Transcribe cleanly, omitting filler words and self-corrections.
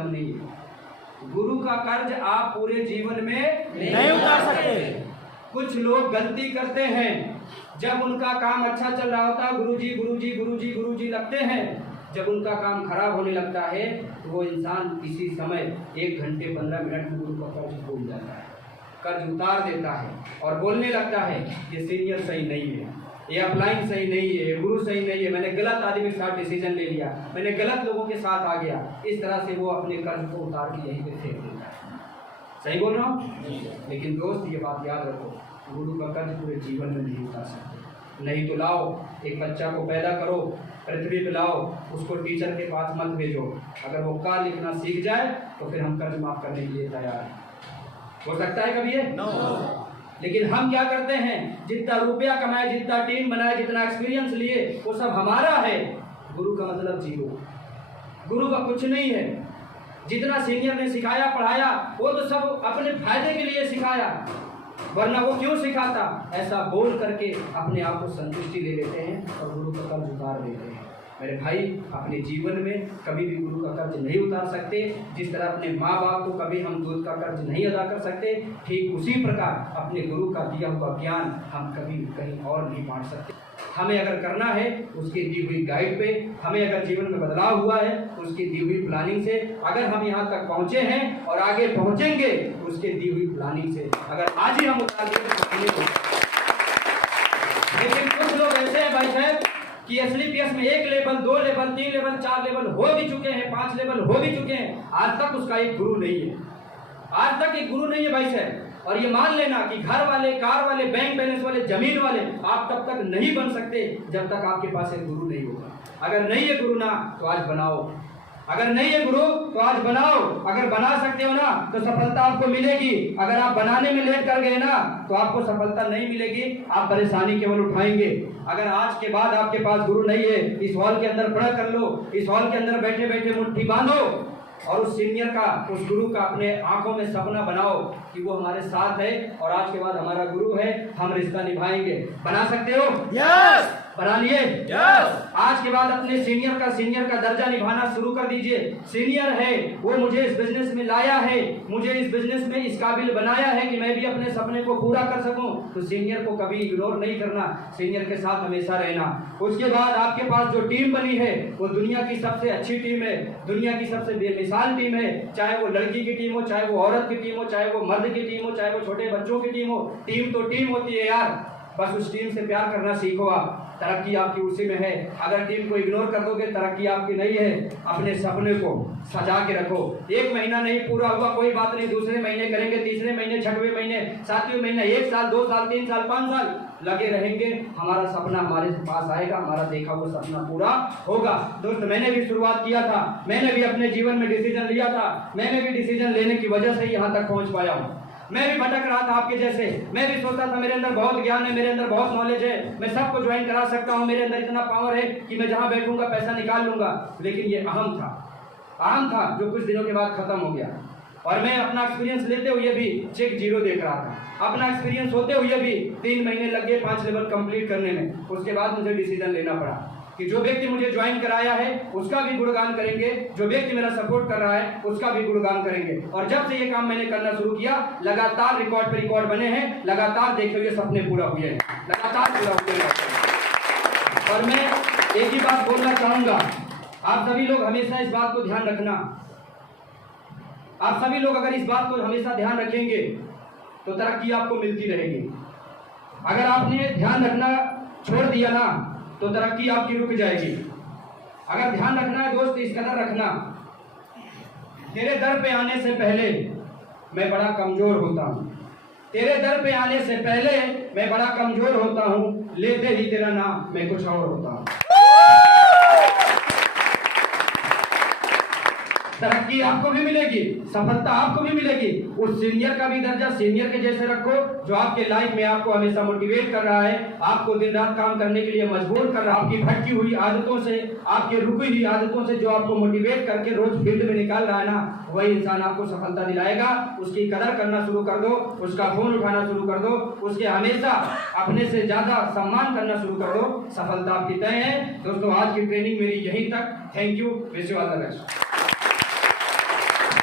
दम नहीं है। गुरु का कर्ज आप पूरे जीवन में नहीं उतार सकते। कुछ लोग गलती करते हैं, जब उनका काम अच्छा चल रहा होता है गुरुजी गुरुजी गुरुजी गुरुजी लगते हैं, जब उनका काम खराब होने लगता है तो वो इंसान किसी समय 1 घंटे 15 मिनट में गुरु का कर्ज भूल जाता है, कर्ज उतार देता है और बोलने लगता है ये सीनियर सही नहीं है, ये अपलाइन सही नहीं है, ये गुरु सही नहीं है, मैंने गलत आदमी के साथ डिसीजन ले लिया, मैंने गलत लोगों के साथ आ गया। इस तरह से वो अपने कर्ज को उतार के यहीं पे फेंक देता है। सही बोल रहा हूँ? लेकिन दोस्त ये बात याद रखो, गुरु का कर्ज पूरे जीवन में नहीं उतार सकते। नहीं तो लाओ, एक बच्चा को पैदा करो, पृथ्वी पे लाओ, उसको टीचर के पास मत भेजो, अगर वो का लिखना सीख जाए तो फिर हम कर्ज माफ करने के लिए तैयार हैं। हो सकता है कभी ये? No. लेकिन हम क्या करते हैं, जितना रुपया कमाए, जितना टीम बनाए, जितना एक्सपीरियंस लिए, वो सब हमारा है। गुरु का मतलब जीरो, गुरु का कुछ नहीं है। जितना सीनियर ने सिखाया पढ़ाया वो तो सब अपने फायदे के लिए सिखाया, वरना वो क्यों सिखाता? ऐसा बोल करके अपने आप को संतुष्टि ले लेते हैं और गुरु का कर्ज उतार देते हैं। मेरे भाई, अपने जीवन में कभी भी गुरु का कर्ज नहीं उतार सकते। जिस तरह अपने माँ बाप को कभी हम दूध का कर्ज नहीं अदा कर सकते, ठीक उसी प्रकार अपने गुरु का दिया हुआ ज्ञान हम कभी कहीं और नहीं बांट सकते। हमें अगर करना है उसकी दी हुई गाइड पे, हमें अगर जीवन में बदलाव हुआ है उसकी दी हुई प्लानिंग से, अगर हम यहाँ तक पहुँचे हैं और आगे पहुँचेंगे तो उसके दी हुई प्लानिंग से, अगर आज ही हम उतार दें तो। लेकिन कुछ लोग ऐसे हैं भाई साहब कि SLPS में 1 लेवल 2 लेवल 3 लेवल 4 लेवल हो भी चुके हैं, 5 लेवल हो भी चुके हैं, आज तक उसका एक गुरु नहीं है, आज तक एक गुरु नहीं है भाई साहब। और ये मान लेना कि घर वाले, कार वाले, बैंक बैलेंस वाले, जमीन वाले आप तब तक नहीं बन सकते जब तक आपके पास एक गुरु नहीं होगा। अगर नहीं है गुरु ना तो आज बनाओ, अगर नहीं है गुरु तो आज बनाओ। अगर बना सकते हो ना तो सफलता आपको मिलेगी, अगर आप बनाने में लेट कर गए ना तो आपको सफलता नहीं मिलेगी, आप परेशानी केवल उठाएंगे। अगर आज के बाद आपके पास गुरु नहीं है, इस हॉल के अंदर खड़ा कर लो, इस हॉल के अंदर बैठे बैठे मुट्ठी बांधो और उस सीनियर का, उस गुरु का अपने आंखों में सपना बनाओ कि वो हमारे साथ है और आज के बाद हमारा गुरु है, हम रिश्ता निभाएंगे। बना सकते हो? यस। बना लिए? यस। आज के बाद अपने सीनियर का दर्जा निभाना शुरू कर दीजिए। सीनियर है, वो मुझे इस बिजनेस में लाया है, मुझे इस बिजनेस में इस काबिल बनाया है कि मैं भी अपने सपने को पूरा कर सकूं, तो सीनियर को कभी इग्नोर नहीं करना, सीनियर के साथ हमेशा रहना। उसके बाद आपके पास जो टीम बनी है वो दुनिया की सबसे अच्छी टीम है, दुनिया की सबसे बेमिसाल टीम है, चाहे वो लड़की की टीम हो, चाहे वो औरत की टीम हो, चाहे वो मर्द की टीम हो, चाहे वो छोटे बच्चों की टीम हो। टीम तो टीम होती है यार, बस उस टीम से प्यार करना सीखो। आप तरक्की आपकी उसी में है। अगर टीम को इग्नोर कर दोगे तरक्की आपकी नहीं है। अपने सपने को सजा के रखो। 1 महीना नहीं पूरा हुआ कोई बात नहीं, दूसरे महीने करेंगे, तीसरे महीने, 6वें महीने, 7वें महीने, 1 साल, 2 साल, 3 साल, 5 साल लगे रहेंगे, हमारा सपना हमारे पास आएगा, हमारा देखा हुआ सपना पूरा होगा। दोस्त, मैंने भी शुरुआत किया था, मैंने भी अपने जीवन में डिसीजन लिया था, मैंने भी डिसीजन लेने की वजह से यहाँ तक पहुँच पाया हूँ। मैं भी भटक रहा था आपके जैसे, मैं भी सोचता था मेरे अंदर बहुत ज्ञान है, मेरे अंदर बहुत नॉलेज है, मैं सबको ज्वाइन करा सकता हूँ, मेरे अंदर इतना पावर है कि मैं जहाँ बैठूंगा पैसा निकाल लूंगा। लेकिन ये अहम था जो कुछ दिनों के बाद खत्म हो गया। और मैं अपना एक्सपीरियंस लेते हुए भी चेक 0 देख रहा था, अपना एक्सपीरियंस होते हुए भी 3 महीने लग गए 5 लेवल कंप्लीट करने में। उसके बाद मुझे डिसीजन लेना पड़ा कि जो व्यक्ति मुझे ज्वाइन कराया है उसका भी गुणगान करेंगे, जो व्यक्ति मेरा सपोर्ट कर रहा है उसका भी गुणगान करेंगे। और जब से ये काम मैंने करना शुरू किया, लगातार रिकॉर्ड पे रिकॉर्ड बने हैं, लगातार देखे हुए सपने पूरा हुए हैं, लगातार पूरा हुए हैं। और मैं एक ही बात बोलना चाहूंगा, आप सभी लोग हमेशा इस बात को ध्यान रखना, आप सभी लोग अगर इस बात को हमेशा ध्यान रखेंगे तो तरक्की आपको मिलती रहेगी। अगर आपने ध्यान रखना छोड़ दिया ना तो तरक्की आपकी रुक जाएगी। अगर ध्यान रखना है दोस्त, इस कदर रखना, तेरे दर पे आने से पहले मैं बड़ा कमजोर होता हूँ, तेरे दर पे आने से पहले मैं बड़ा कमजोर होता हूँ, लेते ही तेरा नाम मैं कुछ और होता हूँ। तरक्की आपको भी मिलेगी, सफलता आपको भी मिलेगी। उस सीनियर का भी दर्जा सीनियर के जैसे रखो जो आपके लाइफ में आपको हमेशा मोटिवेट कर रहा है, आपको दिन रात काम करने के लिए मजबूर कर रहा है, आपकी भटकी हुई आदतों से, आपके रुकी हुई आदतों से जो आपको मोटिवेट करके रोज फील्ड में निकाल रहा है ना, वही इंसान आपको सफलता दिलाएगा। उसकी कदर करना शुरू कर दो, उसका फोन उठाना शुरू कर दो, उसके हमेशा अपने से ज्यादा सम्मान करना शुरू कर दो, सफलता आपकी तय है। दोस्तों, आज की ट्रेनिंग मेरी यहीं तक। Thank you, wish you all the best.